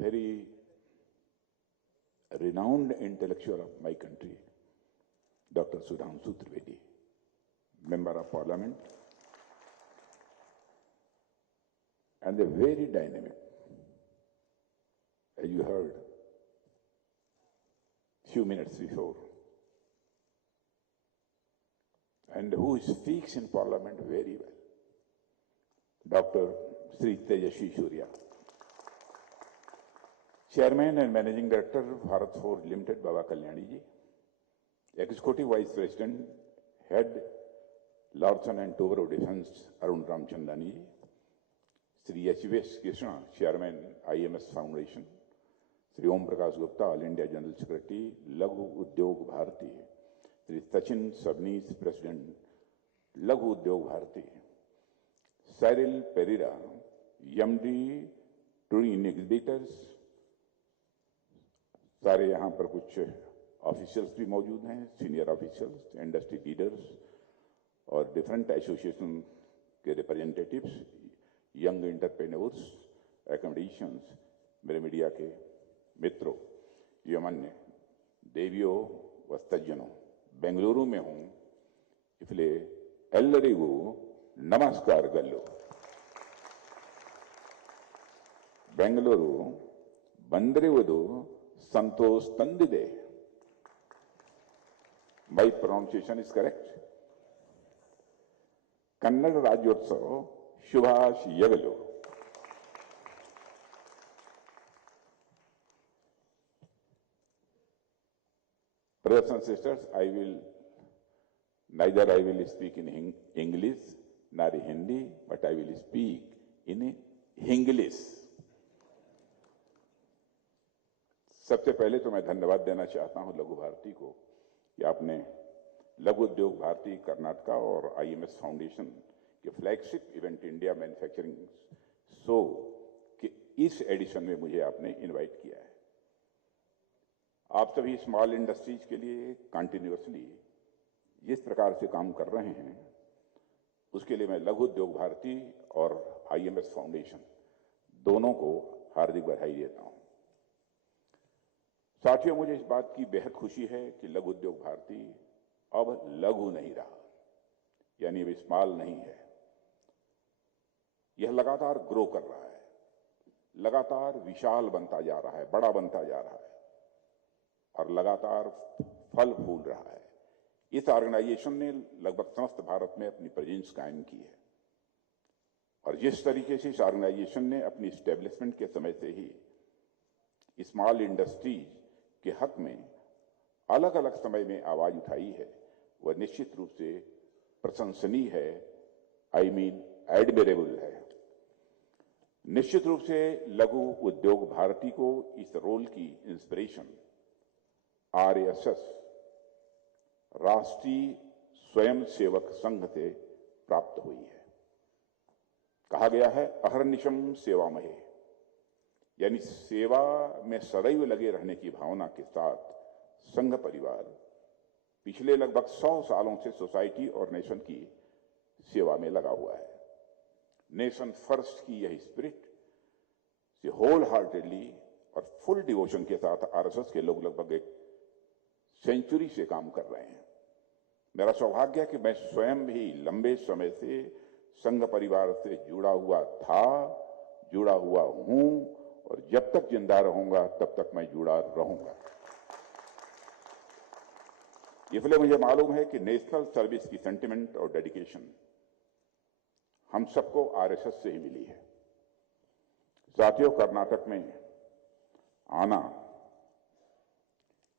very renowned intellectual of my country, Dr. Sudhanshu Trivedi, Member of Parliament, and a very dynamic, as you heard few minutes before, and who speaks in Parliament very well, Dr. Sri Tejasvi Surya, Chairman and Managing Director, Bharat Forge Limited, Baba Kalyani ji, Executive Vice President, Head, Larsen and Toubro Defense, Arun Ramchandani ji, Sri H.V.S. Krishna, Chairman, IMS Foundation, Sri Om Prakash Gupta, All India General Secretary, Laghu Udyog Bharati, Sri Sachin Sabnis, President, Laghu Udyog Bharati, Cyril Pereira, MD, Touring Exhibitors, सारे यहाँ पर कुछ officials भी मौजूद हैं, senior officials, industry leaders और different association के representatives, young entrepreneurs, academicians, मेरे मीडिया के मित्रों, यमन्य देवियों व सज्जनों, बेंगलुरु में हूँ, इसलिए एल्लरिगू नमस्कार गल्लो। बेंगलुरु बंदरेवदु संतोष तंदिदे। My pronunciation is correct. Kannada Rajyotsav Subhash यगलो। Brothers and sisters, neither I will speak in English nor Hindi, but I will speak in Hinglish. सबसे पहले तो मैं धन्यवाद देना चाहता हूं लघु भारती को कि आपने लघु उद्योग भारती कर्नाटका और आईएमएस फाउंडेशन के flagship event India manufacturing show के इस एडिशन में मुझे आपने इनवाइट किया है। आप सभी स्मॉल इंडस्ट्रीज के लिए कंटिन्यूअसली जिस प्रकार से काम कर रहे हैं, उसके लिए मैं लघु उद्योग भारती और आईएमएस फाउंडेशन दोनों को हार्दिक बधाई देता हूं। साथियों, मुझे इस बात की बेहद खुशी है कि लघु उद्योग भारती अब लघु नहीं रहा, यानी अब स्मॉल नहीं है। यह लगातार ग्रो कर रहा है, लगातार विशाल बनता जा रहा है, बड़ा बनता जा रहा है और लगातार फल फूल रहा है। इस ऑर्गेनाइजेशन ने लगभग समस्त भारत में अपनी प्रेजेंस कायम की है और जिस तरीके से इस ऑर्गेनाइजेशन ने अपनी एस्टेब्लिशमेंट के समय से ही स्मॉल इंडस्ट्रीज के हक में अलग अलग समय में आवाज उठाई है, वह निश्चित रूप से प्रशंसनीय है, एडमिरेबल है। निश्चित रूप से लघु उद्योग भारती को इस रोल की इंस्पिरेशन आरएसएस, राष्ट्रीय स्वयंसेवक संघ से प्राप्त हुई है। कहा गया है अहर्निशम सेवामहे, यानी सेवा में सदैव लगे रहने की भावना के साथ संघ परिवार पिछले लगभग 100 सालों से सोसाइटी और नेशन की सेवा में लगा हुआ है। नेशन फर्स्ट की यह स्पिरिट से होल हार्टेडली और फुल डिवोशन के साथ आरएसएस के लोग लगभग एक सेंचुरी से काम कर रहे हैं। मेरा सौभाग्य है कि मैं स्वयं भी लंबे समय से संघ परिवार से जुड़ा हुआ था, जुड़ा हुआ हूं और जब तक जिंदा रहूंगा तब तक मैं जुड़ा रहूंगा। इसलिए मुझे मालूम है कि नेशनल सर्विस की सेंटिमेंट और डेडिकेशन हम सबको आरएसएस से ही मिली है। साथियों, कर्नाटक में आना,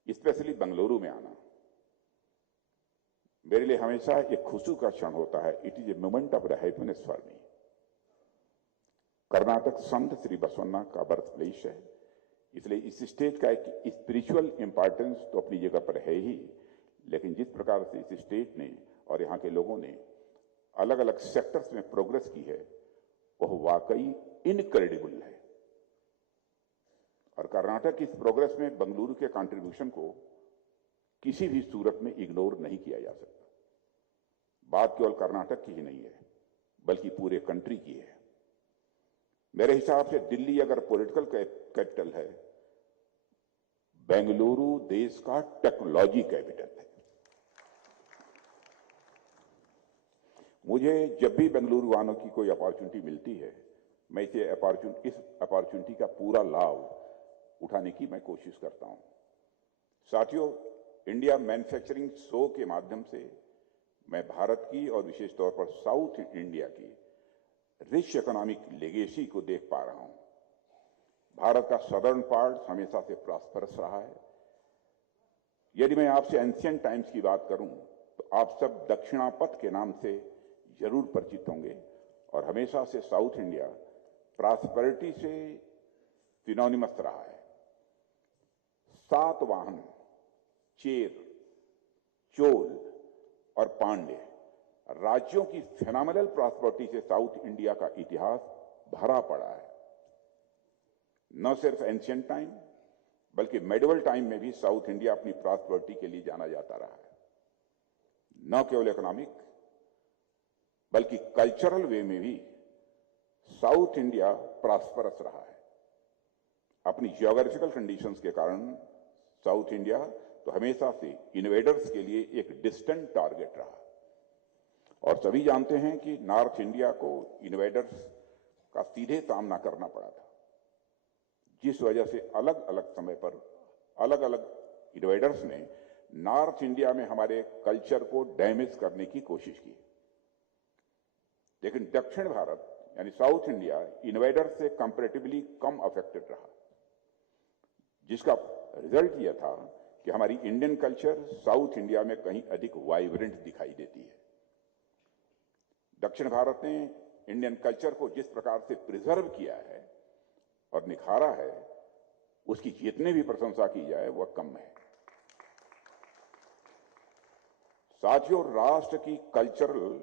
स्पेशली बेंगलुरु में आना, मेरे लिए हमेशा एक खुशी का क्षण होता है। It is a moment of happiness for me. Karnataka संत श्री बसवन्ना का बर्थ प्लेस है, इसलिए इस स्टेट का एक स्पिरिचुअल इंपॉर्टेंस तो अपनी जगह पर है ही, लेकिन जिस प्रकार से इस स्टेट ने और यहाँ के लोगों ने अलग अलग सेक्टर्स में प्रोग्रेस की है, वह वाकई इनक्रेडिबल है। और कर्नाटक की इस प्रोग्रेस में बेंगलुरु के कंट्रीब्यूशन को किसी भी सूरत में इग्नोर नहीं किया जा सकता। बात केवल कर्नाटक की ही नहीं है, बल्कि पूरे कंट्री की है। मेरे हिसाब से दिल्ली अगर पॉलिटिकल कैपिटल है, बेंगलुरु देश का टेक्नोलॉजी कैपिटल है। मुझे जब भी बेंगलुरु वालों की कोई अपॉर्चुनिटी मिलती है, मैं इस अपॉर्चुनिटी का पूरा लाभ उठाने की मैं कोशिश करता हूं। साथियों, इंडिया मैन्युफैक्चरिंग शो के माध्यम से मैं भारत की और विशेष तौर पर साउथ इंडिया की रिच इकोनॉमिक लेगेसी को देख पा रहा हूं। भारत का सदर्न पार्ट हमेशा से प्रॉस्परस रहा है। यदि मैं आपसे एंशिएंट टाइम्स की बात करूं तो आप सब दक्षिणापथ के नाम से जरूर परिचित होंगे, और हमेशा से साउथ इंडिया प्रॉस्पेरिटी से सिनोनिमस रहा है। सातवाहन, चेर, चोल और पांड्य राज्यों की फेनोमेनल प्रॉस्पेरिटी से साउथ इंडिया का इतिहास भरा पड़ा है। न सिर्फ एंशिएंट टाइम बल्कि मेडिवल टाइम में भी साउथ इंडिया अपनी प्रॉस्पेरिटी के लिए जाना जाता रहा है। न केवल इकोनॉमिक बल्कि कल्चरल वे में भी साउथ इंडिया प्रॉस्परस रहा है। अपनी जियोग्राफिकल कंडीशंस के कारण साउथ इंडिया तो हमेशा से इन्वेडर्स के लिए एक डिस्टेंट टारगेट रहा, और सभी जानते हैं कि नॉर्थ इंडिया को इन्वेडर्स का सीधे सामना करना पड़ा था, जिस वजह से अलग अलग समय पर अलग अलग इन्वेडर्स ने नॉर्थ इंडिया में हमारे कल्चर को डैमेज करने की कोशिश की। लेकिन दक्षिण भारत यानी साउथ इंडिया इन्वेडर्स से कंपैरेटिवली कम अफेक्टेड रहा, जिसका रिजल्ट यह था कि हमारी इंडियन कल्चर साउथ इंडिया में कहीं अधिक वाइब्रेंट दिखाई देती है। दक्षिण भारत ने इंडियन कल्चर को जिस प्रकार से प्रिजर्व किया है और निखारा है, उसकी जितने भी प्रशंसा की जाए वह कम है। साथियों, राष्ट्र की कल्चरल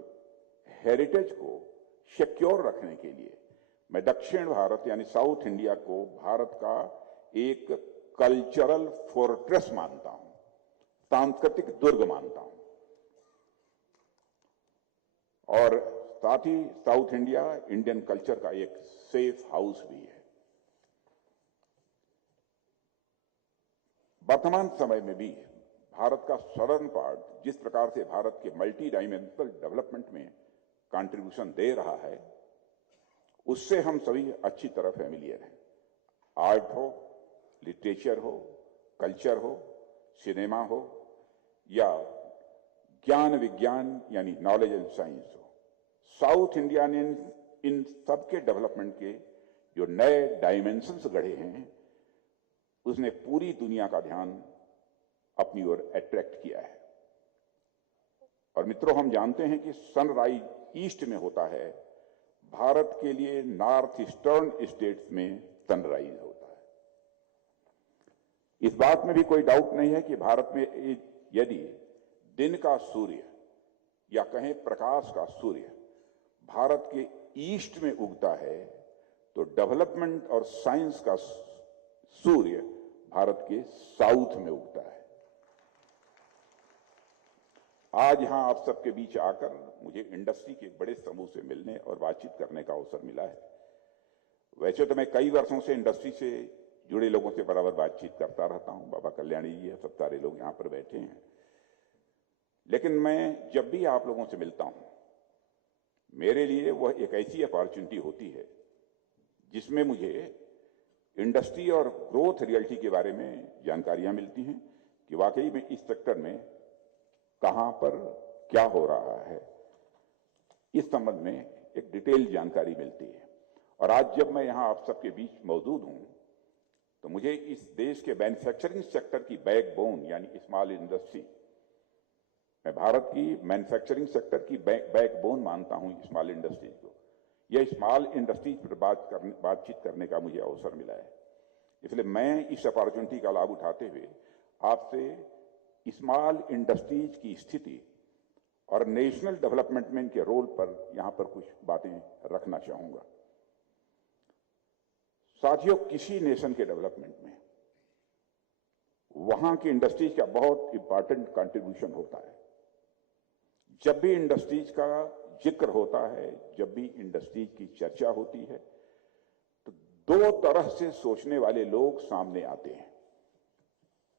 हेरिटेज को सिक्योर रखने के लिए मैं दक्षिण भारत यानी साउथ इंडिया को भारत का एक कल्चरल फोर्ट्रेस मानता हूं, सांस्कृतिक दुर्ग मानता हूं, और साथ ही साउथ इंडिया इंडियन कल्चर का एक सेफ हाउस भी है। वर्तमान समय में भी भारत का सदर्न पार्ट जिस प्रकार से भारत के मल्टी डायमेंशनल डेवलपमेंट में कंट्रीब्यूशन दे रहा है, उससे हम सभी अच्छी तरह फैमिलियर हैं। आर्ट हो, लिटरेचर हो, कल्चर हो, सिनेमा हो या ज्ञान विज्ञान यानी नॉलेज एंड साइंस हो, साउथ इंडिया ने इन सबके डेवलपमेंट के जो नए डायमेंशंस गढ़े हैं, उसने पूरी दुनिया का ध्यान अपनी ओर अट्रैक्ट किया है। और मित्रों, हम जानते हैं कि सनराइज ईस्ट में होता है, भारत के लिए नॉर्थ ईस्टर्न स्टेट्स में सनराइज होता है। इस बात में भी कोई डाउट नहीं है कि भारत में यदि दिन का सूर्य या कहें प्रकाश का सूर्य भारत के ईस्ट में उगता है, तो डेवलपमेंट और साइंस का सूर्य भारत के साउथ में उगता है। आज यहां आप सबके बीच आकर मुझे इंडस्ट्री के बड़े समूह से मिलने और बातचीत करने का अवसर मिला है। वैसे तो मैं कई वर्षों से इंडस्ट्री से जुड़े लोगों से बराबर बातचीत करता रहता हूं, बाबा कल्याणी जी है, सब सारे लोग यहां पर बैठे हैं। लेकिन मैं जब भी आप लोगों से मिलता हूं, मेरे लिए वह एक ऐसी अपॉर्चुनिटी होती है जिसमें मुझे इंडस्ट्री और ग्रोथ रियलिटी के बारे में जानकारियां मिलती हैं कि वाकई में इस सेक्टर में कहां पर क्या हो रहा है, इस संबंध में एक डिटेल जानकारी मिलती है। और आज जब मैं यहां आप सबके बीच मौजूद हूं, तो मुझे इस देश के मैन्युफैक्चरिंग सेक्टर की बैकबोन यानी स्मॉल इंडस्ट्री, मैं भारत की मैन्युफैक्चरिंग सेक्टर की बैकबोन मानता हूं स्मॉल इंडस्ट्रीज को। यह स्मॉल इंडस्ट्रीज पर बातचीत करने का मुझे अवसर मिला है। इसलिए मैं इस अपॉर्चुनिटी का लाभ उठाते हुए आपसे स्मॉल इंडस्ट्रीज की स्थिति और नेशनल डेवलपमेंट में इनके रोल पर यहां पर कुछ बातें रखना चाहूंगा। साथियों, किसी नेशन के डेवलपमेंट में वहां की इंडस्ट्रीज का बहुत इंपॉर्टेंट कंट्रीब्यूशन होता है। जब भी इंडस्ट्रीज का जिक्र होता है, जब भी इंडस्ट्रीज की चर्चा होती है, दो तरह से सोचने वाले लोग सामने आते हैं।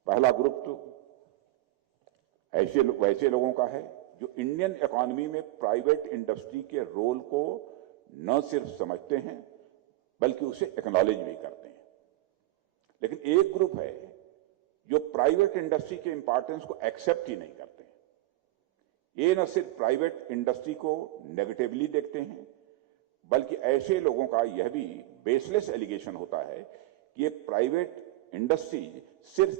पहला ग्रुप तो वैसे लोगों का है जो इंडियन इकोनॉमी में प्राइवेट इंडस्ट्री के रोल को न सिर्फ समझते हैं बल्कि उसे एक्नॉलेज भी करते हैं। लेकिन एक ग्रुप है जो प्राइवेट इंडस्ट्री के इंपॉर्टेंस को एक्सेप्ट ही नहीं करते। ये न सिर्फ प्राइवेट इंडस्ट्री को नेगेटिवली देखते हैं बल्कि ऐसे लोगों का यह भी बेसलेस एलिगेशन होता है कि ये प्राइवेट इंडस्ट्री सिर्फ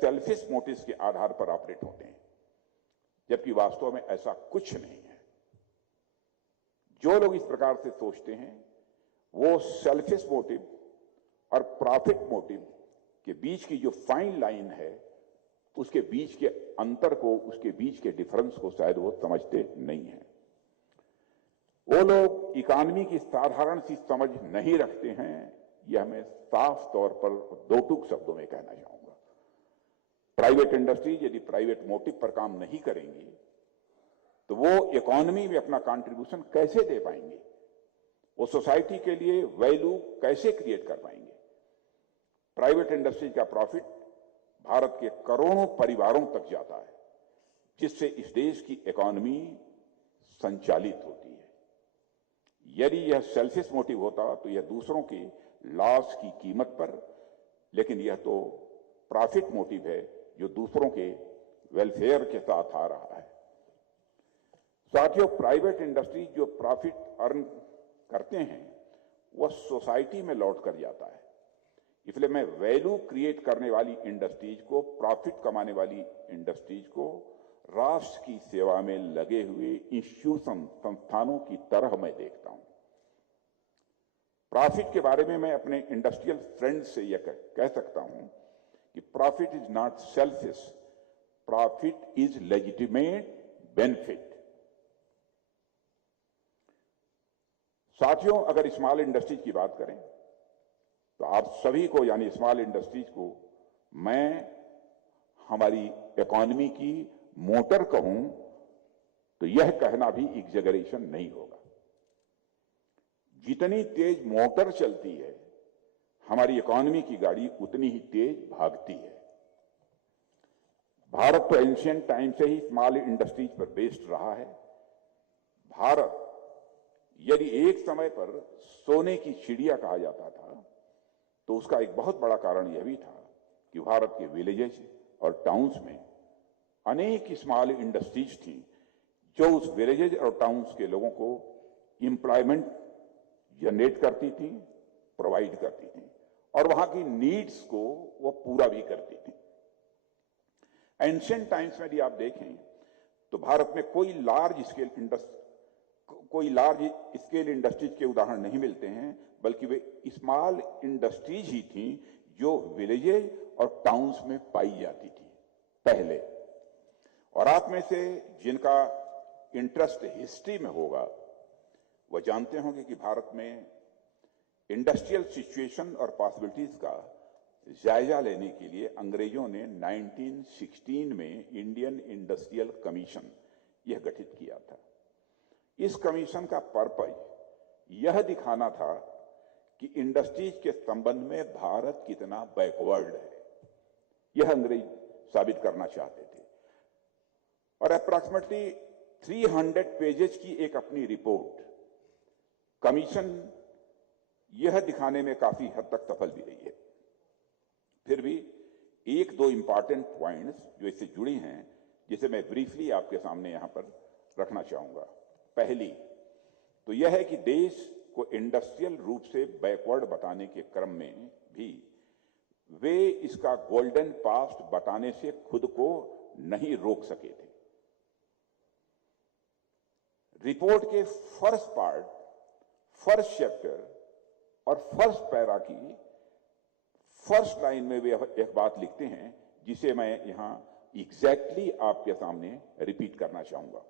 सेल्फिश मोटिव्स के आधार पर ऑपरेट होते हैं, जबकि वास्तव में ऐसा कुछ नहीं है। जो लोग इस प्रकार से सोचते हैं वो सेल्फिश मोटिव और प्रॉफिट मोटिव के बीच की जो फाइन लाइन है उसके बीच के अंतर को, उसके बीच के डिफरेंस को शायद वो समझते नहीं है। वो लोग इकोनॉमी की साधारण सी समझ नहीं रखते हैं, यह मैं साफ तौर पर दो टूक शब्दों में कहना चाहूंगा। प्राइवेट इंडस्ट्री यदि प्राइवेट मोटिव पर काम नहीं करेंगी तो वो इकोनॉमी में अपना कंट्रीब्यूशन कैसे दे पाएंगे, वो सोसाइटी के लिए वैल्यू कैसे क्रिएट कर पाएंगे। प्राइवेट इंडस्ट्री का प्रॉफिट भारत के करोड़ों परिवारों तक जाता है, जिससे इस देश की इकोनॉमी संचालित होती है। यदि यह सेल्फिश मोटिव होता तो यह दूसरों के लॉस की कीमत पर, लेकिन यह तो प्रॉफिट मोटिव है जो दूसरों के वेलफेयर के साथ आ रहा है। साथियों, प्राइवेट इंडस्ट्री जो प्रॉफिट अर्न करते हैं वह सोसाइटी में लौट कर जाता है। इसलिए मैं वैल्यू क्रिएट करने वाली इंडस्ट्रीज को, प्रॉफिट कमाने वाली इंडस्ट्रीज को राष्ट्र की सेवा में लगे हुए इंस्टीट्यूशन, संस्थानों की तरह मैं देखता हूं। प्रॉफिट के बारे में मैं अपने इंडस्ट्रियल फ्रेंड से यह कह सकता हूं कि profit is not selfish, profit is legitimate benefit. साथियों, अगर स्मॉल इंडस्ट्रीज की बात करें तो आप सभी को, यानी स्मॉल इंडस्ट्रीज को, मैं हमारी इकोनॉमी की मोटर कहूं तो यह कहना भी एग्जैगरेशन नहीं होगा। जितनी तेज मोटर चलती है हमारी इकोनॉमी की गाड़ी उतनी ही तेज भागती है। भारत तो एंशिएंट टाइम से ही स्मॉल इंडस्ट्रीज पर बेस्ड रहा है। भारत यदि एक समय पर सोने की चिड़िया कहा जाता था तो उसका एक बहुत बड़ा कारण यह भी था कि भारत के विलेजेस और टाउन्स में अनेक स्मॉल इंडस्ट्रीज थी जो उस विलेजेस और टाउन्स के लोगों को एम्प्लॉयमेंट जनरेट करती थी, प्रोवाइड करती थी और वहां की नीड्स को वो पूरा भी करती थी। एंशिएंट टाइम्स में यदि आप देखें तो भारत में कोई लार्ज स्केल इंडस्ट्रीज के उदाहरण नहीं मिलते हैं, बल्कि वे स्मॉल इंडस्ट्रीज ही थी जो विलेजेस और टाउन्स में पाई जाती थी पहले। और आप में से जिनका इंटरेस्ट हिस्ट्री में होगा वह जानते होंगे कि भारत में इंडस्ट्रियल सिचुएशन और पॉसिबिलिटीज का जायजा लेने के लिए अंग्रेजों ने 1916 में इंडियन इंडस्ट्रियल कमीशन यह गठित किया था। इस कमीशन का पर्पज यह दिखाना था कि इंडस्ट्रीज के संबंध में भारत कितना बैकवर्ड है, यह अंग्रेज साबित करना चाहते थे। और अप्रॉक्सीमेटली 300 पेजेस की एक अपनी रिपोर्ट कमीशन यह दिखाने में काफी हद तक सफल भी रही है। फिर भी एक दो इंपॉर्टेंट पॉइंट्स जो इससे जुड़ी हैं जिसे मैं ब्रीफली आपके सामने यहां पर रखना चाहूंगा। पहली तो यह है कि देश को इंडस्ट्रियल रूप से बैकवर्ड बताने के क्रम में भी वे इसका गोल्डन पास्ट बताने से खुद को नहीं रोक सके थे। रिपोर्ट के फर्स्ट पार्ट, फर्स्ट चैप्टर और फर्स्ट पैरा की फर्स्ट लाइन में वे एक बात लिखते हैं जिसे मैं यहां एग्जैक्टली आपके सामने रिपीट करना चाहूंगा।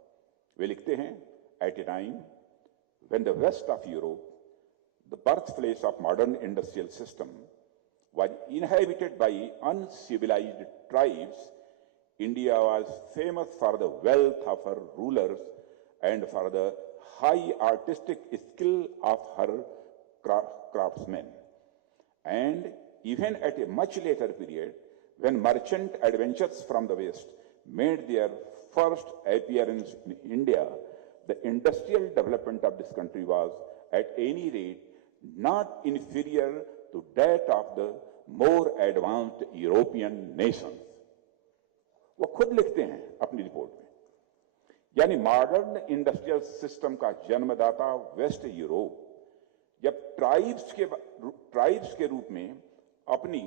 वे लिखते हैं, at a time when the west of Europe, the birthplace of modern industrial system, was inhabited by uncivilized tribes, India was famous for the wealth of her rulers and for the high artistic skill of her craftsmen. and even at a much later period, when merchant adventures from the West made their first appearance in India, the industrial development of this country was at any rate not inferior to that of the more advanced European nations. वो खुद लिखते हैं अपनी report में, यानी modern industrial system का जन्मदाता waste Europe जब ट्राइब्स के रूप में अपनी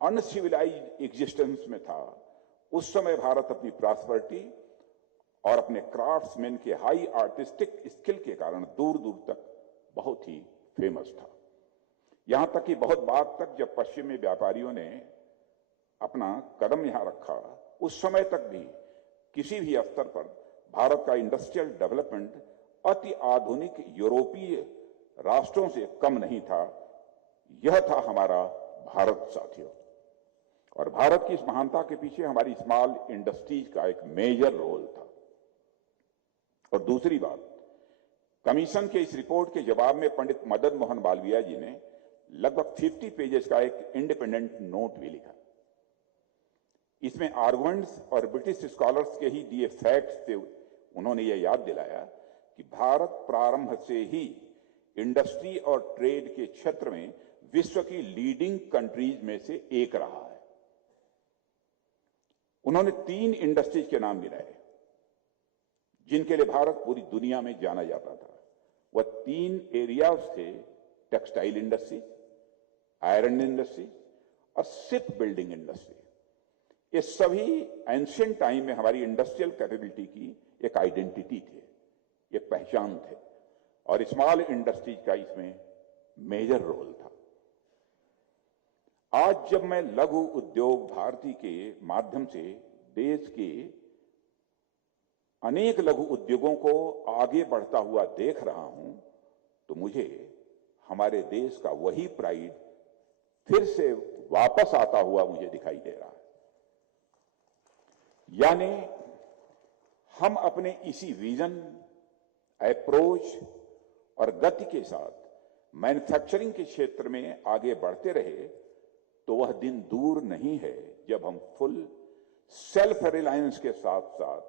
अनसिविलाइज्ड एग्जिस्टेंस में था, उस समय भारत अपनी प्रॉस्पेरिटी और अपने क्राफ्ट्समैन के हाई आर्टिस्टिक स्किल के कारण दूर दूर तक बहुत ही फेमस था। यहां तक कि बहुत बाद तक जब पश्चिमी व्यापारियों ने अपना कदम यहां रखा, उस समय तक भी किसी भी स्तर पर भारत का इंडस्ट्रियल डेवलपमेंट अति आधुनिक यूरोपीय राष्ट्रों से कम नहीं था। यह था हमारा भारत साथियों, और भारत की इस महानता के पीछे हमारी स्मॉल इंडस्ट्रीज का एक मेजर रोल था। और दूसरी बात, कमीशन के इस रिपोर्ट के जवाब में पंडित मदन मोहन मालवीय जी ने लगभग 50 पेजेस का एक इंडिपेंडेंट नोट भी लिखा। इसमें आर्गुमेंट्स और ब्रिटिश स्कॉलर्स के ही दिए फैक्ट्स से उन्होंने यह याद दिलाया कि भारत प्रारंभ से ही इंडस्ट्री और ट्रेड के क्षेत्र में विश्व की लीडिंग कंट्रीज में से एक रहा है। उन्होंने 3 इंडस्ट्रीज के नाम गिनाए जिनके लिए भारत पूरी दुनिया में जाना जाता था। वह 3 एरियाज थे, टेक्सटाइल इंडस्ट्री, आयरन इंडस्ट्री और शिप बिल्डिंग इंडस्ट्री। ये सभी एंशिएंट टाइम में हमारी इंडस्ट्रियल कैपेबिलिटी की एक आइडेंटिटी थे, ये पहचान थे, और स्मॉल इंडस्ट्रीज का इसमें मेजर रोल था। आज जब मैं लघु उद्योग भारती के माध्यम से देश के अनेक लघु उद्योगों को आगे बढ़ता हुआ देख रहा हूं, तो मुझे हमारे देश का वही प्राइड फिर से वापस आता हुआ मुझे दिखाई दे रहा है। यानी हम अपने इसी विजन, अप्रोच और गति के साथ मैन्युफैक्चरिंग के क्षेत्र में आगे बढ़ते रहे तो वह दिन दूर नहीं है जब हम फुल सेल्फ रिलायंस के साथ साथ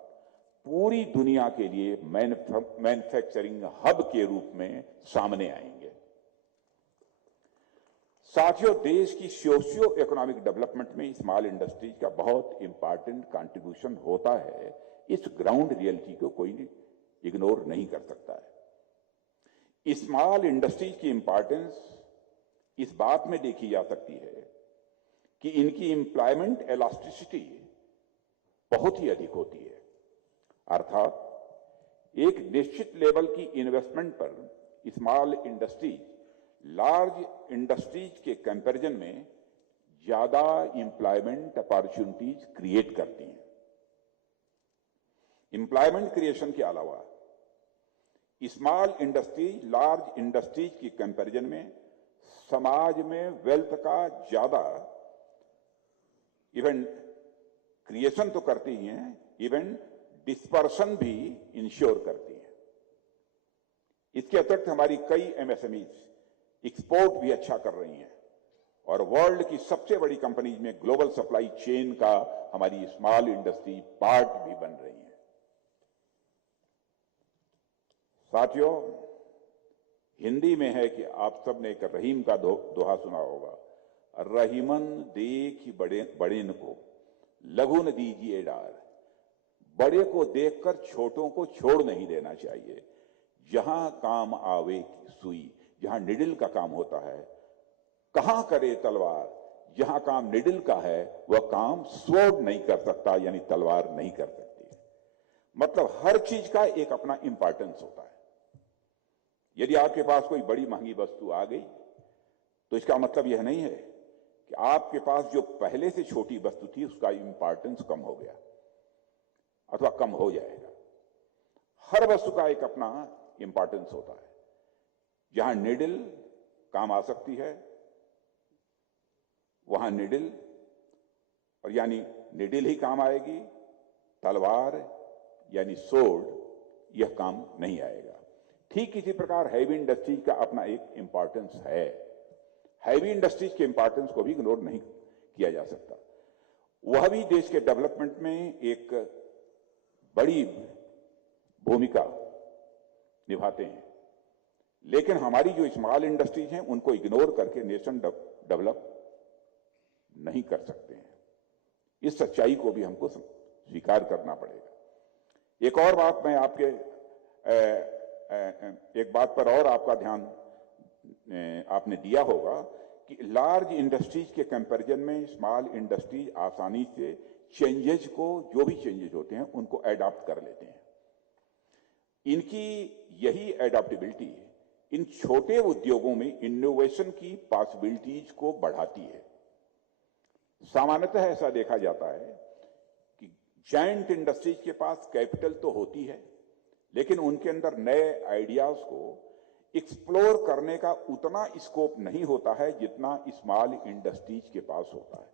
पूरी दुनिया के लिए मैन्युफैक्चरिंग हब के रूप में सामने आएंगे। साथियों, देश की सोशियो इकोनॉमिक डेवलपमेंट में स्मॉल इंडस्ट्रीज का बहुत इंपॉर्टेंट कंट्रीब्यूशन होता है। इस ग्राउंड रियलिटी को कोई इग्नोर नहीं कर सकता है। स्मॉल इंडस्ट्रीज की इंपॉर्टेंस इस बात में देखी जा सकती है कि इनकी एम्प्लॉयमेंट इलास्टिसिटी बहुत ही अधिक होती है, अर्थात एक निश्चित लेवल की इन्वेस्टमेंट पर स्मॉल इंडस्ट्रीज लार्ज इंडस्ट्रीज के कंपैरिजन में ज्यादा एम्प्लॉयमेंट अपॉर्चुनिटीज क्रिएट करती हैं। एम्प्लॉयमेंट क्रिएशन के अलावा स्मॉल इंडस्ट्रीज लार्ज इंडस्ट्रीज की कंपैरिजन में समाज में वेल्थ का ज्यादा इवन क्रिएशन तो करती ही हैं, इवन डिस्पर्सन भी इंश्योर करती हैं। इसके अतिरिक्त हमारी कई एमएसएमईज एक्सपोर्ट भी अच्छा कर रही हैं और वर्ल्ड की सबसे बड़ी कंपनीज में ग्लोबल सप्लाई चेन का हमारी स्मॉल इंडस्ट्री पार्ट भी बन रही है। साथियों, हिंदी में है कि आप सबने एक रहीम का दोहा सुना होगा, रहीमन देखी बड़ेन को लघु न दीजिए डार। बड़े को देखकर छोटों को छोड़ नहीं देना चाहिए। जहां काम आवे सुई, जहां निडिल का काम होता है, कहां करे तलवार, जहां काम निडिल का है वह काम स्वॉर्ड नहीं कर सकता, यानी तलवार नहीं कर सकती। मतलब हर चीज का एक अपना इंपॉर्टेंस होता है। यदि आपके पास कोई बड़ी महंगी वस्तु आ गई तो इसका मतलब यह नहीं है कि आपके पास जो पहले से छोटी वस्तु थी उसका इंपॉर्टेंस कम हो गया अथवा कम हो जाएगा। हर वस्तु का एक अपना इंपॉर्टेंस होता है। जहां निडिल काम आ सकती है वहां निडिल, और यानी निडिल ही काम आएगी, तलवार यानी सोर्ड यह काम नहीं आएगा। ठीक इसी प्रकार हैवी इंडस्ट्रीज का अपना एक इंपॉर्टेंस है। हैवी इंडस्ट्रीज के इंपॉर्टेंस को भी इग्नोर नहीं किया जा सकता। वह भी देश के डेवलपमेंट में एक बड़ी भूमिका निभाते हैं, लेकिन हमारी जो स्मॉल इंडस्ट्रीज हैं उनको इग्नोर करके नेशन डेवलप नहीं कर सकते हैं। इस सच्चाई को भी हमको स्वीकार करना पड़ेगा। एक और बात मैं आपके एक बात पर और आपका ध्यान आपने दिया होगा कि लार्ज इंडस्ट्रीज के कंपैरिजन में स्मॉल इंडस्ट्रीज आसानी से चेंजेस को, जो भी चेंजेस होते हैं उनको एडॉप्ट कर लेते हैं। इनकी यही एडॉप्टेबिलिटी इन छोटे उद्योगों में इनोवेशन की पॉसिबिलिटीज को बढ़ाती है। सामान्यतः ऐसा देखा जाता है कि जायंट इंडस्ट्रीज के पास कैपिटल तो होती है, लेकिन उनके अंदर नए आइडियाज को एक्सप्लोर करने का उतना स्कोप नहीं होता है जितना स्मॉल इंडस्ट्रीज के पास होता है।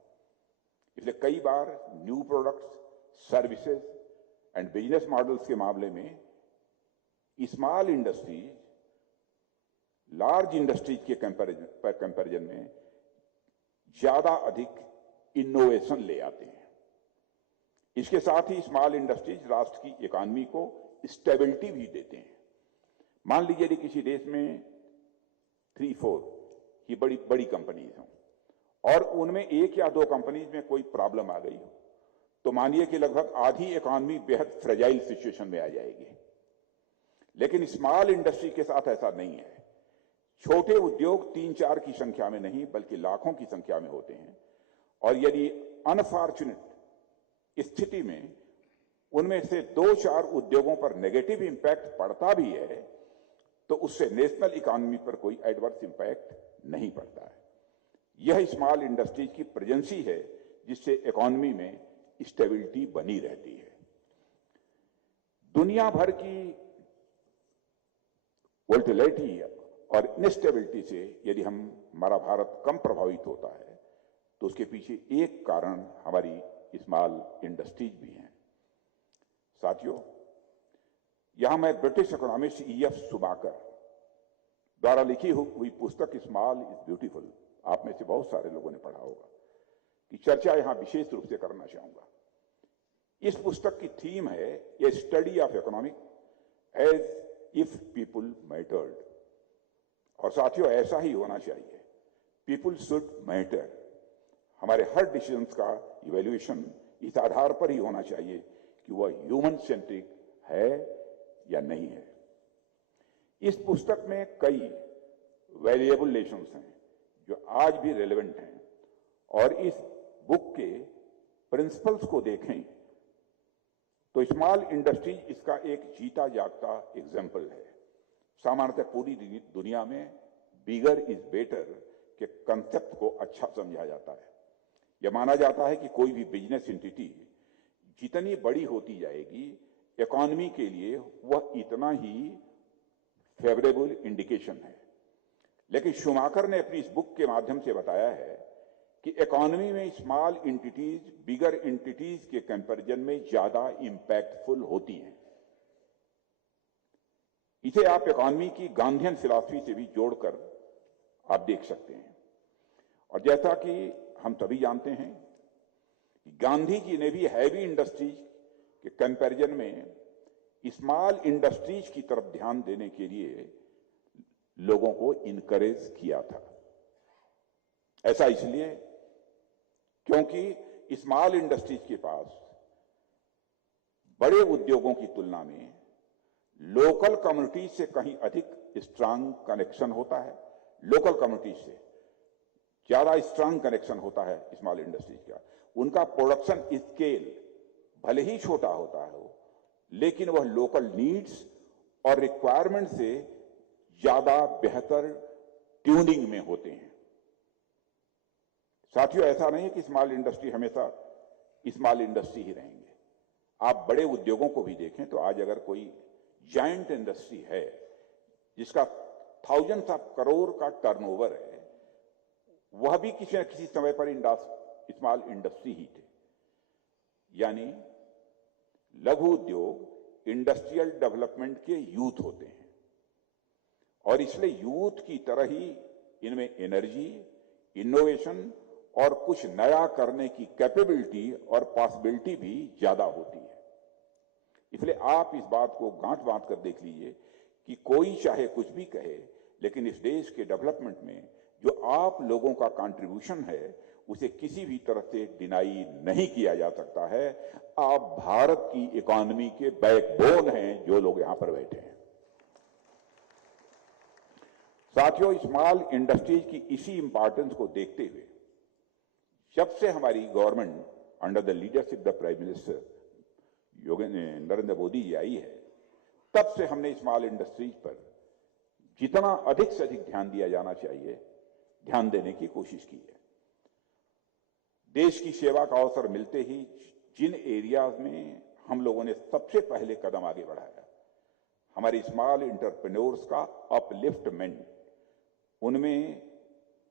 इसलिए कई बार new products, services and business models के मामले में स्मॉल इंडस्ट्रीज लार्ज इंडस्ट्रीज के कंपैरिजन में ज्यादा अधिक इनोवेशन ले आते हैं। इसके साथ ही स्मॉल इंडस्ट्रीज राष्ट्र की इकोनॉमी को स्टेबिलिटी भी देते हैं। मान लीजिए यदि किसी देश में 3-4 की बड़ी बड़ी कंपनीज हों और उनमें 1 या 2 कंपनीज में कोई प्रॉब्लम आ गई हो, तो मानिए कि लगभग आधी इकोनॉमी बेहद फ्रेजाइल सिचुएशन में आ जाएगी। लेकिन स्मॉल इंडस्ट्री के साथ ऐसा नहीं है। छोटे उद्योग 3-4 की संख्या में नहीं बल्कि लाखों की संख्या में होते हैं, और यदि अनफॉर्चुनेट स्थिति में उनमें से 2-4 उद्योगों पर नेगेटिव इंपैक्ट पड़ता भी है तो उससे नेशनल इकोनॉमी पर कोई एडवर्स इंपैक्ट नहीं पड़ता है। यह स्मॉल इंडस्ट्रीज की प्रेजेंसी है जिससे इकोनॉमी में स्टेबिलिटी बनी रहती है। दुनिया भर की वोलेटिलिटी और इनस्टेबिलिटी से यदि हमारा भारत कम प्रभावित होता है तो उसके पीछे एक कारण हमारी स्मॉल इंडस्ट्रीज भी हैं। साथियों, यहां मैं ब्रिटिश इकोनॉमिस्ट E.F. सुबाकर द्वारा लिखी हुई पुस्तक स्मॉल इज ब्यूटीफुल, आप में से बहुत सारे लोगों ने पढ़ा होगा, की चर्चा यहां विशेष रूप से करना चाहूंगा। इस पुस्तक की थीम है a study of economic as if people mattered. और साथियों, ऐसा ही होना चाहिए। People should matter. हमारे हर डिसीजंस का इवैल्यूएशन इस आधार पर ही होना चाहिए कि वह ह्यूमन सेंट्रिक है या नहीं है। इस पुस्तक में कई वैल्यूएबल लेसन्स हैं जो आज भी रेलेवेंट हैं, और इस बुक के प्रिंसिपल्स को देखें तो स्मॉल इंडस्ट्री इसका एक जीता जागता एग्जाम्पल है। सामान्यतः पूरी दुनिया में बिगर इज बेटर के कंसेप्ट को अच्छा समझा जाता है। यह माना जाता है कि कोई भी बिजनेस एंटिटी जितनी बड़ी होती जाएगी इकोनॉमी के लिए वह इतना ही फेवरेबल इंडिकेशन है। लेकिन शुमाकर ने अपनी इस बुक के माध्यम से बताया है कि इकोनॉमी में स्मॉल एंटिटीज बिगर एंटिटीज के कंपैरिजन में ज्यादा इंपैक्टफुल होती हैं। इसे आप इकोनॉमी की गांधीयन फिलॉसफी से भी जोड़कर आप देख सकते हैं। और जैसा कि हम सभी जानते हैं कि गांधी जी ने भी हैवी इंडस्ट्रीज के कंपैरिजन में स्मॉल इंडस्ट्रीज की तरफ ध्यान देने के लिए लोगों को इनकरेज किया था। ऐसा इसलिए क्योंकि स्मॉल इंडस्ट्रीज के पास बड़े उद्योगों की तुलना में लोकल कम्युनिटीज से कहीं अधिक स्ट्रांग कनेक्शन होता है। लोकल कम्युनिटीज से ज्यादा स्ट्रांग कनेक्शन होता है स्मॉल इंडस्ट्रीज का। उनका प्रोडक्शन स्केल भले ही छोटा होता है लेकिन वह लोकल नीड्स और रिक्वायरमेंट से ज्यादा बेहतर ट्यूनिंग में होते हैं। साथियों, ऐसा नहीं है कि स्मॉल इंडस्ट्री हमेशा स्मॉल इंडस्ट्री ही रहेंगे। आप बड़े उद्योगों को भी देखें तो आज अगर कोई जायंट इंडस्ट्री है जिसका थाउजेंड्स ऑफ करोड़ का टर्नओवर है, वह भी किसी न किसी समय पर स्मॉल इंडस्ट्री ही थे। यानी लघु उद्योग इंडस्ट्रियल डेवलपमेंट के यूथ होते हैं, और इसलिए यूथ की तरह ही इनमें एनर्जी, इनोवेशन और कुछ नया करने की कैपेबिलिटी और पॉसिबिलिटी भी ज्यादा होती है। इसलिए आप इस बात को गांठ बांध कर देख लीजिए कि कोई चाहे कुछ भी कहे, लेकिन इस देश के डेवलपमेंट में जो आप लोगों का कंट्रीब्यूशन है उसे किसी भी तरह से डिनाई नहीं किया जा सकता है। आप भारत की इकोनॉमी के बैकबोन हैं जो लोग यहां पर बैठे हैं। साथियों, स्मॉल इंडस्ट्रीज की इसी इंपॉर्टेंस को देखते हुए जब से हमारी government under the leadership the prime minister Narendra Modi ji आई है, तब से हमने स्मॉल इंडस्ट्रीज पर जितना अधिक से अधिक ध्यान दिया जाना चाहिए, ध्यान देने की कोशिश की है। देश की सेवा का अवसर मिलते ही जिन एरियाज में हम लोगों ने सबसे पहले कदम आगे बढ़ाया, हमारे स्मॉल एंटरप्रेन्योर्स का अपलिफ्टमेंट उनमें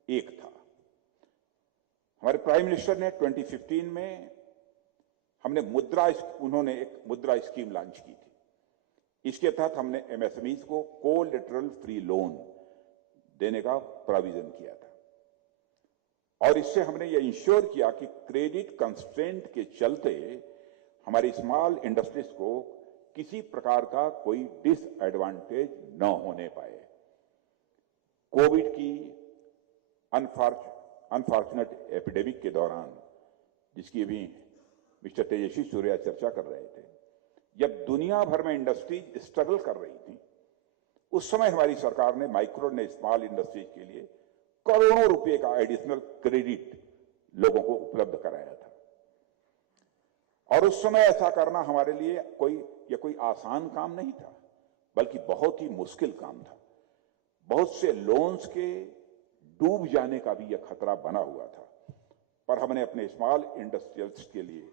एक था। हमारे प्राइम मिनिस्टर ने 2015 में उन्होंने एक मुद्रा स्कीम लॉन्च की थी। इसके तहत हमने एमएसएमईज को कोलैटरल फ्री लोन देने का प्रोविजन किया था और इससे हमने ये इंश्योर किया कि क्रेडिट कंस्ट्रेंट के चलते हमारी स्मॉल इंडस्ट्रीज को किसी प्रकार का कोई डिसएडवांटेज न होने पाए। कोविड की अनफॉर्चुनेट एपिडेमिक के दौरान, जिसकी अभी मिस्टर तेजस्वी सूर्या चर्चा कर रहे थे, जब दुनिया भर में इंडस्ट्रीज स्ट्रगल कर रही थी, उस समय हमारी सरकार ने माइक्रो ने स्मॉल इंडस्ट्रीज के लिए करोड़ों रुपए का एडिशनल क्रेडिट लोगों को उपलब्ध कराया था। और उस समय ऐसा करना हमारे लिए कोई आसान काम नहीं था, बल्कि बहुत ही मुश्किल काम था। बहुत से लोन्स के डूब जाने का भी यह खतरा बना हुआ था, पर हमने अपने स्मॉल इंडस्ट्रियल्स के लिए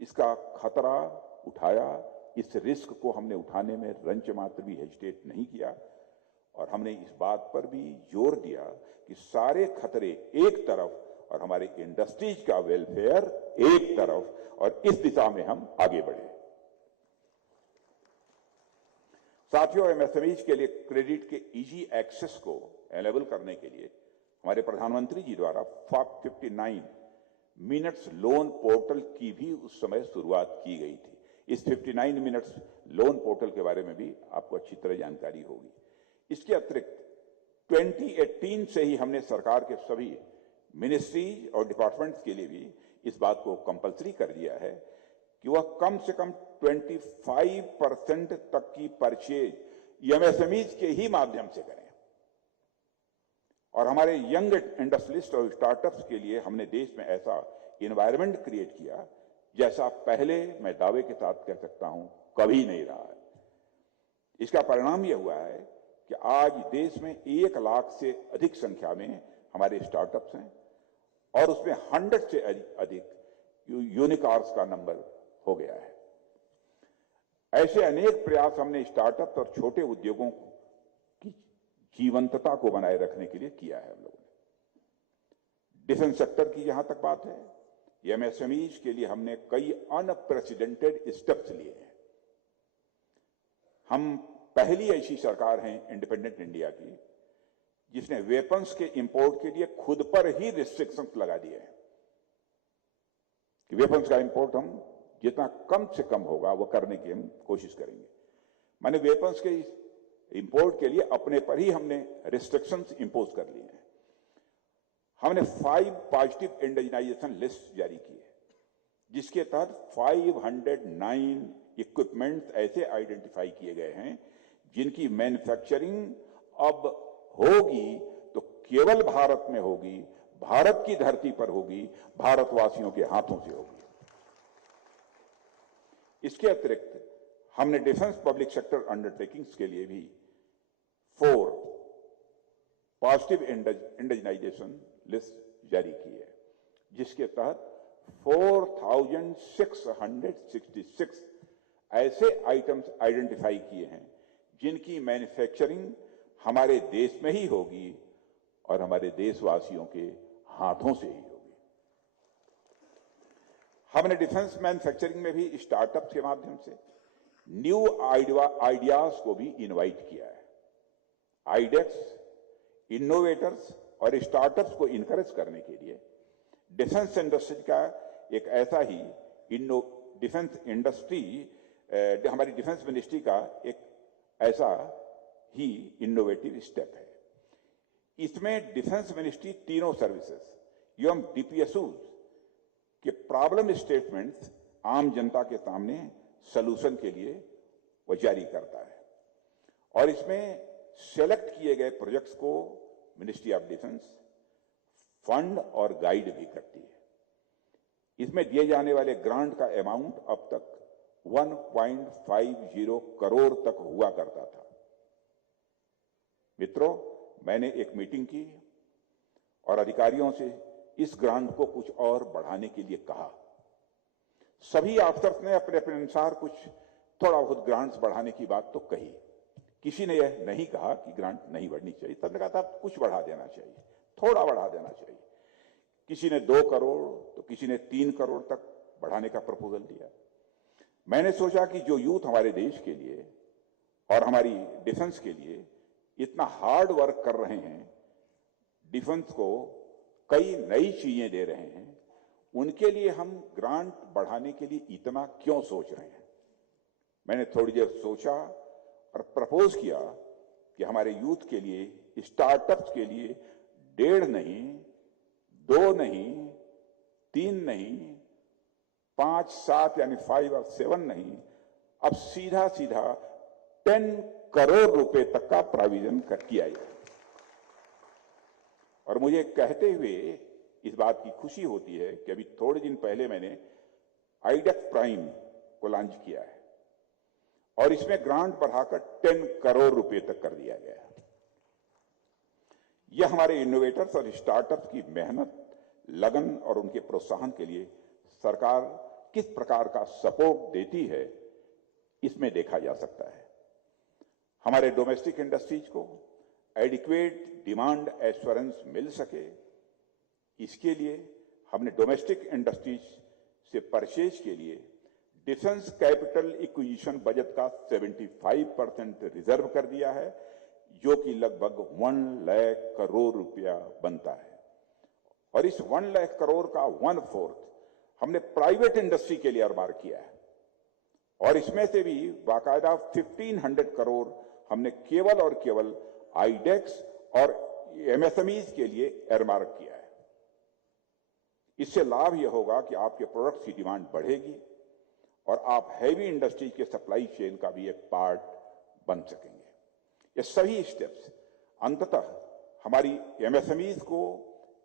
इसका खतरा उठाया। इस रिस्क को हमने उठाने में रंच मात्र भी हेजिटेट नहीं किया और हमने इस बात पर भी जोर दिया कि सारे खतरे एक तरफ और हमारे इंडस्ट्रीज का वेलफेयर एक तरफ, और इस दिशा में हम आगे बढ़े। साथियों, एमएसएमईज के लिए क्रेडिट के इजी एक्सेस को एनेबल करने के लिए हमारे प्रधानमंत्री जी द्वारा 59 मिनट्स लोन पोर्टल की भी उस समय शुरुआत की गई थी। इस 59 मिनट्स लोन पोर्टल के बारे में भी आपको अच्छी तरह जानकारी होगी। इसके अतिरिक्त 2018 से ही हमने सरकार के सभी मिनिस्ट्रीज और डिपार्टमेंट्स के लिए भी इस बात को कंपलसरी कर दिया है कि वह कम से कम 25% तक की परचेज एमएसएमईज के ही माध्यम से करें। और हमारे यंग इंडस्ट्रियलिस्ट और स्टार्टअप्स के लिए हमने देश में ऐसा एनवायरनमेंट क्रिएट किया जैसा पहले मैं दावे के साथ कह सकता हूं कभी नहीं रहा है। इसका परिणाम यह हुआ है कि आज देश में 1 लाख से अधिक संख्या में हमारे स्टार्टअप्स हैं और उसमें 100 से अधिक यूनिकॉर्न्स का नंबर हो गया है। ऐसे अनेक प्रयास हमने स्टार्टअप और छोटे उद्योगों की जीवंतता को बनाए रखने के लिए किया है हम लोगों ने। डिफेंस सेक्टर की जहां तक बात है, एमएसएमईज के लिए हमने कई अनप्रेसिडेंटेड स्टेप्स लिए हैं। हम पहली ऐसी सरकार हैं इंडिपेंडेंट इंडिया की जिसने वेपन्स के इंपोर्ट के लिए खुद पर ही रिस्ट्रिक्शंस लगा दिए हैं कि वेपन्स का इंपोर्ट हम जितना कम से कम होगा वो करने की हम कोशिश करेंगे। माने वेपन्स के इंपोर्ट के लिए अपने पर ही हमने रिस्ट्रिक्शंस इंपोज कर लिए हैं। हमने 5 पॉजिटिव इंडिजिनाइजेशन लिस्ट जारी की है, जिसके तहत 509 इक्विपमेंट्स ऐसे आइडेंटिफाई किए गए हैं जिनकी मैन्युफैक्चरिंग अब होगी तो केवल भारत में होगी, भारत की धरती पर होगी, भारतवासियों के हाथों से होगी। इसके अतिरिक्त हमने डिफेंस पब्लिक सेक्टर अंडरटेकिंग्स के लिए भी 4 पॉजिटिव इंडिजिनाइजेशन लिस्ट जारी की है, जिसके तहत 4666 ऐसे आइटम्स आइडेंटिफाई किए हैं जिनकी मैन्युफैक्चरिंग हमारे देश में ही होगी और हमारे देशवासियों के हाथों से ही होगी। हमने डिफेंस मैन्युफैक्चरिंग में भी स्टार्टअप्स के माध्यम से न्यू आइडियाज को भी इनवाइट किया है। आइडेक्स, इनोवेटर्स और स्टार्टअप्स को इनकरेज करने के लिए डिफेंस इंडस्ट्री का एक ऐसा ही डिफेंस इंडस्ट्री, हमारी डिफेंस मिनिस्ट्री का एक ऐसा ही इनोवेटिव स्टेप है। इसमें डिफेंस मिनिस्ट्री तीनों सर्विसेज एवं डीपीएसओ के प्रॉब्लम स्टेटमेंट्स आम जनता के सामने सलूशन के लिए वो जारी करता है और इसमें सेलेक्ट किए गए प्रोजेक्ट्स को मिनिस्ट्री ऑफ डिफेंस फंड और गाइड भी करती है। इसमें दिए जाने वाले ग्रांट का अमाउंट अब तक 1.50 करोड़ तक हुआ करता था। मित्रों, मैंने एक मीटिंग की और अधिकारियों से इस ग्रांट को कुछ और बढ़ाने के लिए कहा। सभी अफसर्स ने अपने अपने अनुसार कुछ थोड़ा बहुत ग्रांट्स बढ़ाने की बात तो कही। किसी ने यह नहीं कहा कि ग्रांट नहीं बढ़नी चाहिए, सबने कहा था कुछ बढ़ा देना चाहिए, थोड़ा बढ़ा देना चाहिए। किसी ने 2 करोड़ तो किसी ने 3 करोड़ तक बढ़ाने का प्रपोजल दिया। मैंने सोचा कि जो यूथ हमारे देश के लिए और हमारी डिफेंस के लिए इतना हार्ड वर्क कर रहे हैं, डिफेंस को कई नई चीजें दे रहे हैं, उनके लिए हम ग्रांट बढ़ाने के लिए इतना क्यों सोच रहे हैं। मैंने थोड़ी देर सोचा और प्रपोज किया कि हमारे यूथ के लिए, स्टार्टअप्स के लिए 1.5 नहीं, 2 नहीं, 3 नहीं, 5, 7 यानी 5 और 7 नहीं, अब सीधा सीधा 10 करोड़ रुपए तक का प्रोविजन किया जाए। और मुझे कहते हुए इस बात की खुशी होती है कि अभी थोड़े दिन पहले मैंने आईडेक्स प्राइम को लॉन्च किया है और इसमें ग्रांट बढ़ाकर 10 करोड़ रुपए तक कर दिया गया है। यह हमारे इनोवेटर्स और स्टार्टअप्स की मेहनत, लगन और उनके प्रोत्साहन के लिए सरकार किस प्रकार का सपोर्ट देती है, इसमें देखा जा सकता है। हमारे डोमेस्टिक इंडस्ट्रीज को एडिक्वेट डिमांड एश्योरेंस मिल सके, इसके लिए हमने डोमेस्टिक इंडस्ट्रीज से परचेज के लिए डिफेंस कैपिटल एक्विजिशन बजट का 75% रिजर्व कर दिया है, जो कि लगभग 1 लाख करोड़ रुपया बनता है। और इस 1 लाख करोड़ का 1/4 हमने प्राइवेट इंडस्ट्री के लिए एरमार्क किया है और इसमें से भी बाकायदा 1500 करोड़ हमने केवल और केवल आईडेक्स और एमएसएमईज के लिए एरमार्क किया है। इससे लाभ यह होगा कि आपके प्रोडक्ट्स की डिमांड बढ़ेगी और आप हैवी इंडस्ट्री के सप्लाई चेन का भी एक पार्ट बन सकेंगे। ये सभी स्टेप्स अंततः हमारी एमएसएमईज को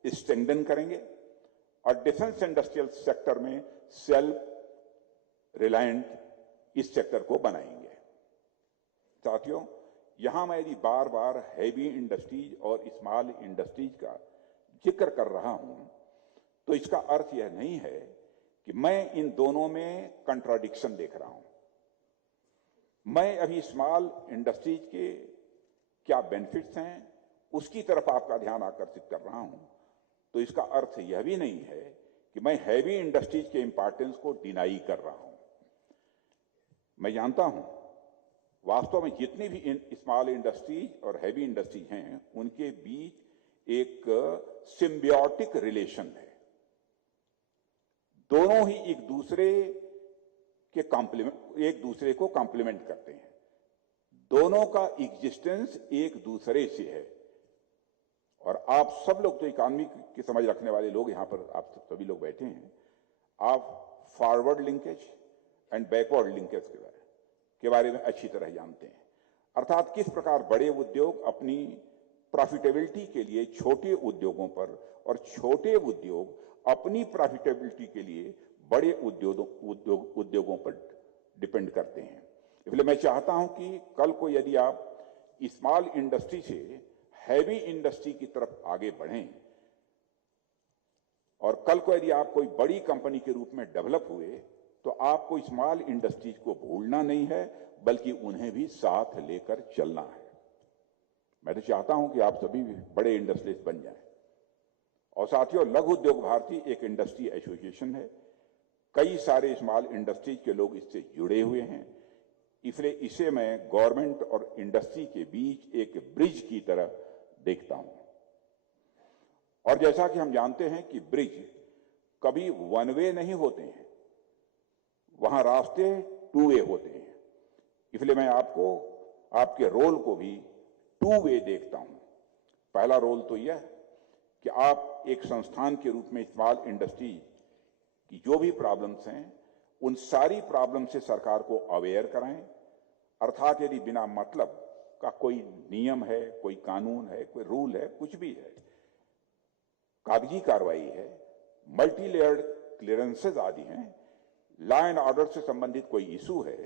स्ट्रेंथन करेंगे और डिफेंस इंडस्ट्रियल सेक्टर में सेल्फ रिलायंट इस सेक्टर को बनाएंगे। साथियों, यहां मैं यदि बार बार हैवी इंडस्ट्रीज और स्मॉल इंडस्ट्रीज का जिक्र कर रहा हूं तो इसका अर्थ यह नहीं है कि मैं इन दोनों में कंट्राडिक्शन देख रहा हूं। मैं अभी स्मॉल इंडस्ट्रीज के क्या बेनिफिट्स हैं उसकी तरफ आपका ध्यान आकर्षित कर रहा हूं, तो इसका अर्थ यह भी नहीं है कि मैं हैवी इंडस्ट्रीज के इंपॉर्टेंस को डिनाई कर रहा हूं। मैं जानता हूं वास्तव में जितनी भी स्मॉल इंडस्ट्रीज और हैवी इंडस्ट्रीज हैं उनके बीच एक सिम्बियोटिक रिलेशन है। दोनों ही एक दूसरे को कॉम्प्लीमेंट करते हैं। दोनों का एग्जिस्टेंस एक दूसरे से है। और आप सब लोग तो इकोनॉमी की समझ रखने वाले लोग यहां पर आप सभी लोग बैठे हैं, आप forward linkage and backward linkage के बारे में अच्छी तरह जानते हैं। अर्थात किस प्रकार बड़े उद्योग अपनी प्रॉफिटेबिलिटी के लिए छोटे उद्योगों पर और छोटे उद्योग अपनी प्रॉफिटेबिलिटी के लिए बड़े उद्योगों पर डिपेंड करते हैं। इसलिए मैं चाहता हूं कि कल को यदि आप स्मॉल इंडस्ट्री से हैवी इंडस्ट्री की तरफ आगे बढ़ें और कल को यदि आप कोई बड़ी कंपनी के रूप में डेवलप हुए तो आपको स्मॉल इंडस्ट्रीज को भूलना नहीं है, बल्कि उन्हें भी साथ लेकर चलना है। मैं तो चाहता हूं कि आप सभी बड़े इंडस्ट्रीज बन जाएं। और साथियों, लघु उद्योग भारती एक इंडस्ट्री एसोसिएशन है। कई सारे स्मॉल इंडस्ट्रीज के लोग इससे जुड़े हुए हैं, इसलिए इसे मैं गवर्नमेंट और इंडस्ट्री के बीच एक ब्रिज की तरह देखता हूं। और जैसा कि हम जानते हैं कि ब्रिज कभी वन वे नहीं होते हैं, वहां रास्ते टू वे होते हैं। इसलिए मैं आपको आपके रोल को भी टू वे देखता हूं। पहला रोल तो यह कि आप एक संस्थान के रूप में स्मॉल इंडस्ट्री की जो भी प्रॉब्लम्स हैं उन सारी प्रॉब्लम से सरकार को अवेयर कराएं। अर्थात यदि बिना मतलब का कोई नियम है, कोई कानून है, कोई रूल है, कुछ भी है, कागजी कार्रवाई है, मल्टी लेयर्ड क्लियरेंसेज आदि हैं, लॉ एंड ऑर्डर से संबंधित कोई इशू है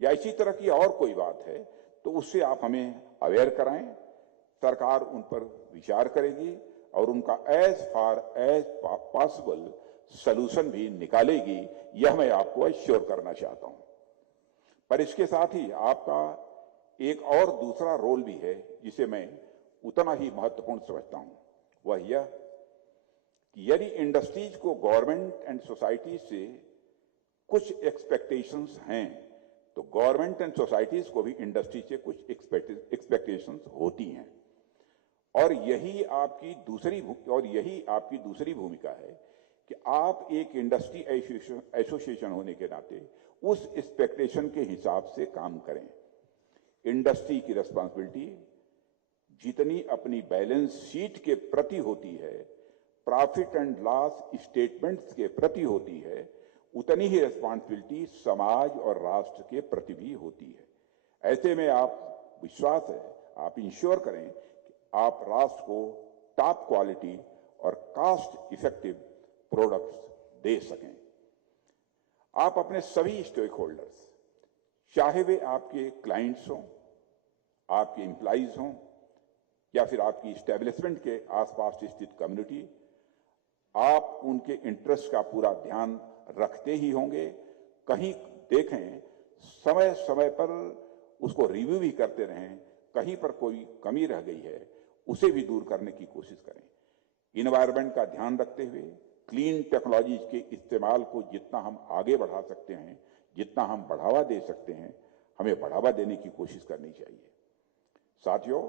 या इसी तरह की और कोई बात है, तो उससे आप हमें अवेयर कराएं। सरकार उन पर विचार करेगी और उनका as far as possible solution भी निकालेगी, यह मैं आपको एश्योर करना चाहता हूं। पर इसके साथ ही आपका एक और दूसरा रोल भी है जिसे मैं उतना ही महत्वपूर्ण समझता हूं। वह यह कि यदि इंडस्ट्रीज को गवर्नमेंट एंड सोसाइटी से कुछ एक्सपेक्टेशंस हैं तो गवर्नमेंट एंड सोसाइटीज को भी इंडस्ट्री से कुछ एक्सपेक्टेशंस होती हैं। और यही आपकी दूसरी भूमिका है कि आप एक इंडस्ट्री एसोसिएशन होने के नाते उस एक्सपेक्टेशन के हिसाब से काम करें। इंडस्ट्री की रिस्पांसिबिलिटी जितनी अपनी बैलेंस शीट के प्रति होती है, प्रॉफिट एंड लॉस स्टेटमेंट्स के प्रति होती है, उतनी ही रिस्पांसिबिलिटी समाज और राष्ट्र के प्रति भी होती है। ऐसे में आप विश्वास है, आप इंश्योर करें कि आप राष्ट्र को टॉप क्वालिटी और कॉस्ट इफेक्टिव प्रोडक्ट्स दे सकें। आप अपने सभी स्टेक होल्डर्स, चाहे वे आपके क्लाइंट्स हों, आपके एम्प्लॉइज हों या फिर आपकी स्टैब्लिशमेंट के आसपास स्थित कम्युनिटी, आप उनके इंटरेस्ट का पूरा ध्यान रखते ही होंगे। कहीं देखें, समय समय पर उसको रिव्यू भी करते रहें, कहीं पर कोई कमी रह गई है उसे भी दूर करने की कोशिश करें। इन्वायरमेंट का ध्यान रखते हुए क्लीन टेक्नोलॉजीज के इस्तेमाल को जितना हम आगे बढ़ा सकते हैं, जितना हम बढ़ावा दे सकते हैं, हमें बढ़ावा देने की कोशिश करनी चाहिए। साथियों,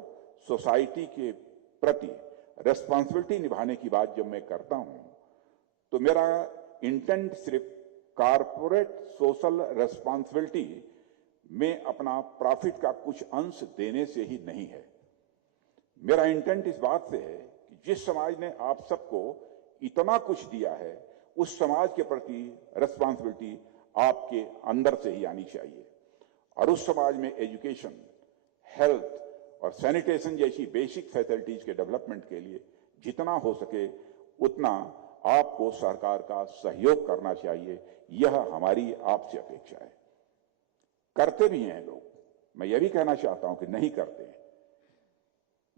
सोसाइटी के प्रति रेस्पॉन्सिबिलिटी निभाने की बात जब मैं करता हूं तो मेरा इंटेंट सिर्फ कॉर्पोरेट सोशल रेस्पॉन्सिबिलिटी में अपना प्रॉफिट का कुछ अंश देने से ही नहीं है। मेरा इंटेंट इस बात से है कि जिस समाज ने आप सबको इतना कुछ दिया है, उस समाज के प्रति रेस्पॉन्सिबिलिटी आपके अंदर से ही आनी चाहिए और उस समाज में एजुकेशन, हेल्थ और सैनिटेशन जैसी बेसिक फैसिलिटीज के डेवलपमेंट के लिए जितना हो सके उतना आपको सरकार का सहयोग करना चाहिए। यह हमारी आपसे अपेक्षा है। करते भी हैं लोग, मैं यह भी कहना चाहता हूं कि नहीं करते।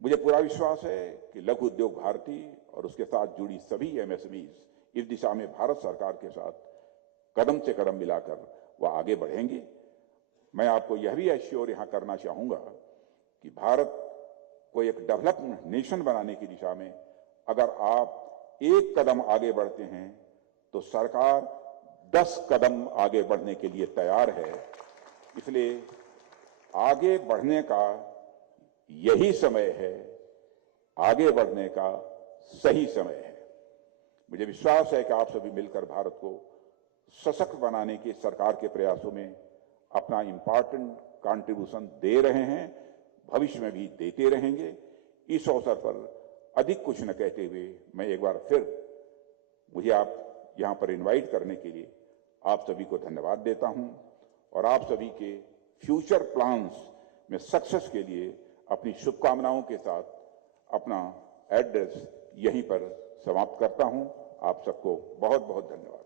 मुझे पूरा विश्वास है कि लघु उद्योग भारती और उसके साथ जुड़ी सभी एमएसएमईज इस दिशा में भारत सरकार के साथ कदम से कदम मिलाकर वह आगे बढ़ेंगे। मैं आपको यह भी एश्योर यहां करना चाहूंगा कि भारत को एक डेवलप्ड नेशन बनाने की दिशा में अगर आप एक कदम आगे बढ़ते हैं तो सरकार 10 कदम आगे बढ़ने के लिए तैयार है। इसलिए आगे बढ़ने का यही समय है, आगे बढ़ने का सही समय है। मुझे विश्वास है कि आप सभी मिलकर भारत को सशक्त बनाने के सरकार के प्रयासों में अपना इंपॉर्टेंट कंट्रीब्यूशन दे रहे हैं, भविष्य में भी देते रहेंगे। इस अवसर पर अधिक कुछ न कहते हुए मैं एक बार फिर मुझे आप यहां पर इनवाइट करने के लिए आप सभी को धन्यवाद देता हूं और आप सभी के फ्यूचर प्लान्स में सक्सेस के लिए अपनी शुभकामनाओं के साथ अपना एड्रेस यहीं पर समाप्त करता हूं। आप सबको बहुत बहुत धन्यवाद।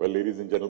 Well, ladies and gentlemen.